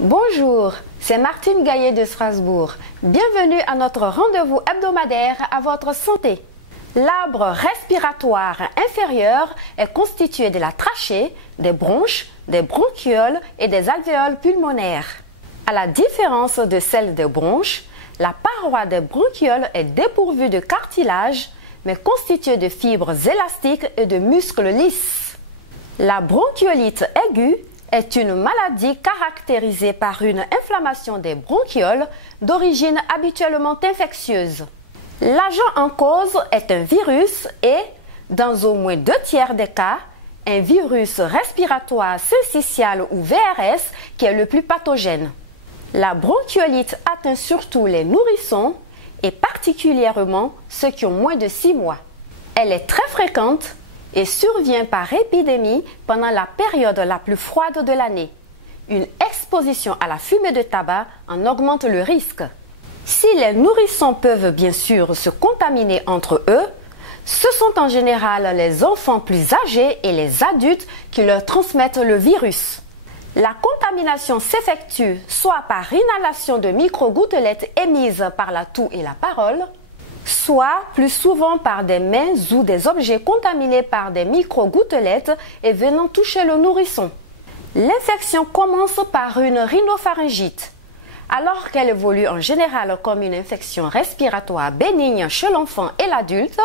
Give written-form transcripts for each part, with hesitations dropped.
Bonjour, c'est Martine Gaillet de Strasbourg. Bienvenue à notre rendez-vous hebdomadaire à votre santé. L'arbre respiratoire inférieur est constitué de la trachée, des bronches, des bronchioles et des alvéoles pulmonaires. À la différence de celle des bronches, la paroi des bronchioles est dépourvue de cartilage, mais constituée de fibres élastiques et de muscles lisses. La bronchiolite aiguë est une maladie caractérisée par une inflammation des bronchioles d'origine habituellement infectieuse. L'agent en cause est un virus et, dans au moins 2/3 des cas, un virus respiratoire syncytial ou VRS qui est le plus pathogène. La bronchiolite atteint surtout les nourrissons et particulièrement ceux qui ont moins de 6 mois. Elle est très fréquente et survient par épidémie pendant la période la plus froide de l'année. Une exposition à la fumée de tabac en augmente le risque. Si les nourrissons peuvent bien sûr se contaminer entre eux, ce sont en général les enfants plus âgés et les adultes qui leur transmettent le virus. La contamination s'effectue soit par inhalation de micro-gouttelettes émises par la toux et la parole, soit plus souvent par des mains ou des objets contaminés par des micro-gouttelettes et venant toucher le nourrisson. L'infection commence par une rhinopharyngite. Alors qu'elle évolue en général comme une infection respiratoire bénigne chez l'enfant et l'adulte,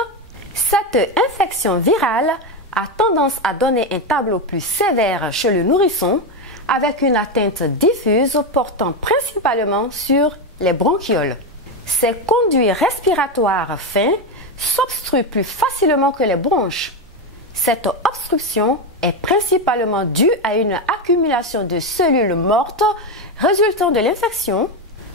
cette infection virale a tendance à donner un tableau plus sévère chez le nourrisson avec une atteinte diffuse portant principalement sur les bronchioles. Ces conduits respiratoires fins s'obstruent plus facilement que les bronches. Cette obstruction est principalement due à une accumulation de cellules mortes résultant de l'infection,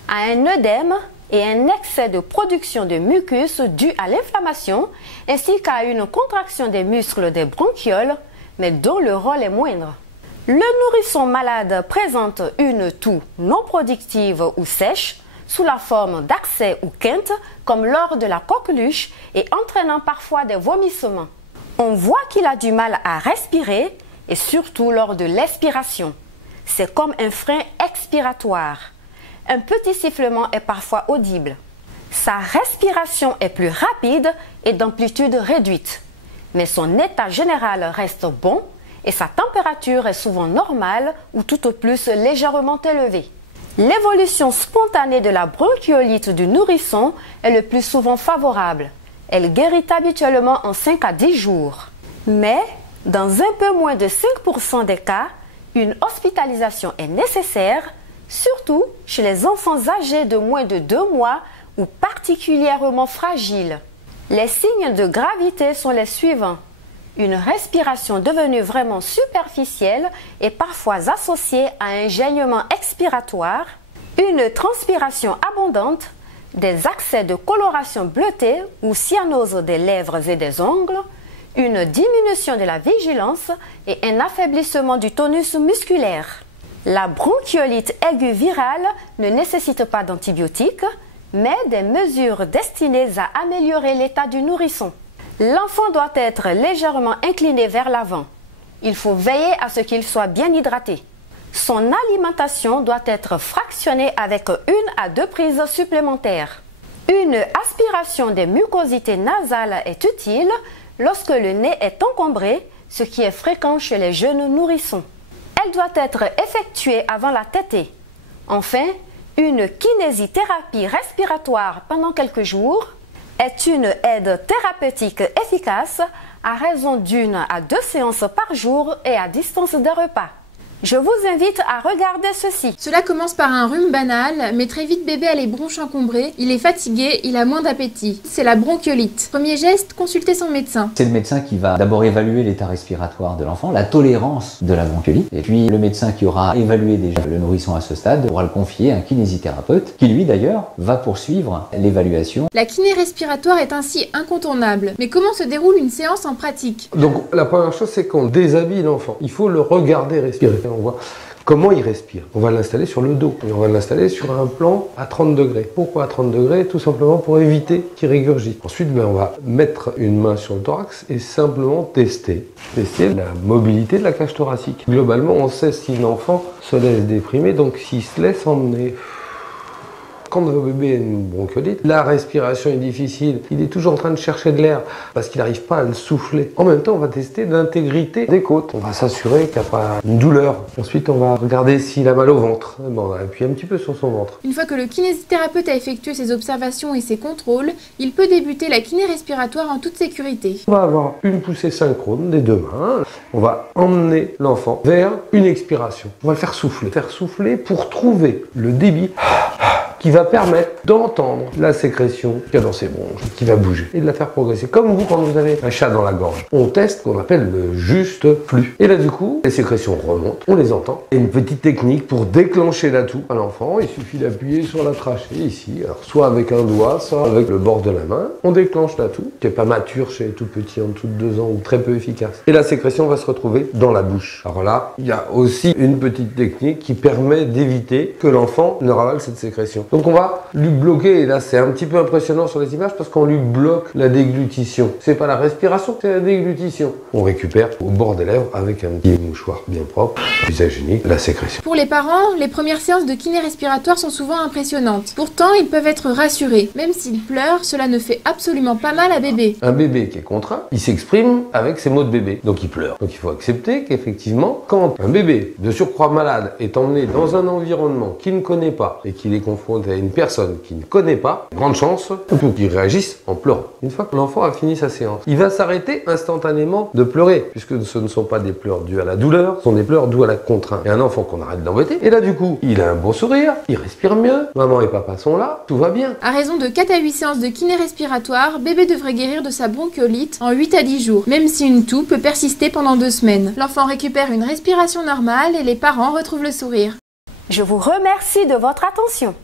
à un œdème et un excès de production de mucus dû à l'inflammation, ainsi qu'à une contraction des muscles des bronchioles, mais dont le rôle est moindre. Le nourrisson malade présente une toux non productive ou sèche, sous la forme d'accès ou quinte, comme lors de la coqueluche et entraînant parfois des vomissements. On voit qu'il a du mal à respirer et surtout lors de l'expiration. C'est comme un frein expiratoire. Un petit sifflement est parfois audible. Sa respiration est plus rapide et d'amplitude réduite. Mais son état général reste bon et sa température est souvent normale ou tout au plus légèrement élevée. L'évolution spontanée de la bronchiolite du nourrisson est le plus souvent favorable. Elle guérit habituellement en 5 à 10 jours. Mais, dans un peu moins de 5% des cas, une hospitalisation est nécessaire, surtout chez les enfants âgés de moins de 2 mois ou particulièrement fragiles. Les signes de gravité sont les suivants. Une respiration devenue vraiment superficielle et parfois associée à un gênement expiratoire, une transpiration abondante, des accès de coloration bleutée ou cyanose des lèvres et des ongles, une diminution de la vigilance et un affaiblissement du tonus musculaire. La bronchiolite aiguë virale ne nécessite pas d'antibiotiques, mais des mesures destinées à améliorer l'état du nourrisson. L'enfant doit être légèrement incliné vers l'avant. Il faut veiller à ce qu'il soit bien hydraté. Son alimentation doit être fractionnée avec 1 à 2 prises supplémentaires. Une aspiration des mucosités nasales est utile lorsque le nez est encombré, ce qui est fréquent chez les jeunes nourrissons. Elle doit être effectuée avant la tétée. Enfin, une kinésithérapie respiratoire pendant quelques jours est une aide thérapeutique efficace à raison d'1 à 2 séances par jour et à distance des repas. Je vous invite à regarder ceci. Cela commence par un rhume banal, mais très vite bébé a les bronches encombrées, il est fatigué, il a moins d'appétit. C'est la bronchiolite. Premier geste, consulter son médecin. C'est le médecin qui va d'abord évaluer l'état respiratoire de l'enfant, la tolérance de la bronchiolite, et puis le médecin qui aura évalué déjà le nourrisson à ce stade pourra le confier à un kinésithérapeute, qui lui d'ailleurs va poursuivre l'évaluation. La kiné respiratoire est ainsi incontournable. Mais comment se déroule une séance en pratique? Donc la première chose, c'est qu'on déshabille l'enfant. Il faut le regarder respirer. On voit Comment il respire? On va l'installer sur le dos et on va l'installer sur un plan à 30 degrés. Pourquoi à 30 degrés? Tout simplement pour éviter qu'il régurgite. Ensuite, on va mettre une main sur le thorax et simplement tester la mobilité de la cage thoracique. Globalement, on sait si l'enfant se laisse déprimer, donc s'il se laisse emmener. Quand votre bébé a une bronchiolite, la respiration est difficile. Il est toujours en train de chercher de l'air parce qu'il n'arrive pas à le souffler. En même temps, on va tester l'intégrité des côtes. On va s'assurer qu'il n'y a pas une douleur. Ensuite, on va regarder s'il a mal au ventre. Bon, on va appuyer un petit peu sur son ventre. Une fois que le kinésithérapeute a effectué ses observations et ses contrôles, il peut débuter la kiné respiratoire en toute sécurité. On va avoir une poussée synchrone des deux mains. On va emmener l'enfant vers une expiration. On va le faire souffler. Faire souffler pour trouver le débit qui va permettre d'entendre la sécrétion qu'il y a dans ses bronches, qui va bouger, et de la faire progresser. Comme vous, quand vous avez un chat dans la gorge. On teste ce qu'on appelle le juste flux. Et là, du coup, les sécrétions remontent, on les entend. Et une petite technique pour déclencher la toux à l'enfant, il suffit d'appuyer sur la trachée, ici, alors soit avec un doigt, soit avec le bord de la main. On déclenche la toux, qui n'est pas mature chez les tout petits, en dessous de 2 ans, ou très peu efficace. Et la sécrétion va se retrouver dans la bouche. Alors là, il y a aussi une petite technique qui permet d'éviter que l'enfant ne ravale cette sécrétion. Donc on va lui bloquer, et là c'est un petit peu impressionnant sur les images parce qu'on lui bloque la déglutition. C'est pas la respiration, c'est la déglutition. On récupère au bord des lèvres avec un petit mouchoir bien propre, usage unique, la sécrétion. Pour les parents, les premières séances de kiné respiratoire sont souvent impressionnantes. Pourtant, ils peuvent être rassurés. Même s'ils pleurent, cela ne fait absolument pas mal à bébé. Un bébé qui est contraint, il s'exprime avec ses mots de bébé. Donc il pleure. Donc il faut accepter qu'effectivement, quand un bébé de surcroît malade est emmené dans un environnement qu'il ne connaît pas et qu'il est confronté à une personne qui ne connaît pas, grande chance pour qu'il réagisse en pleurant. Une fois que l'enfant a fini sa séance, il va s'arrêter instantanément de pleurer, puisque ce ne sont pas des pleurs dus à la douleur, ce sont des pleurs dus à la contrainte. Et un enfant qu'on arrête d'embêter, et là du coup, il a un beau sourire, il respire mieux, maman et papa sont là, tout va bien. À raison de 4 à 8 séances de kiné respiratoire, bébé devrait guérir de sa bronchiolite en 8 à 10 jours, même si une toux peut persister pendant 2 semaines. L'enfant récupère une respiration normale et les parents retrouvent le sourire. Je vous remercie de votre attention.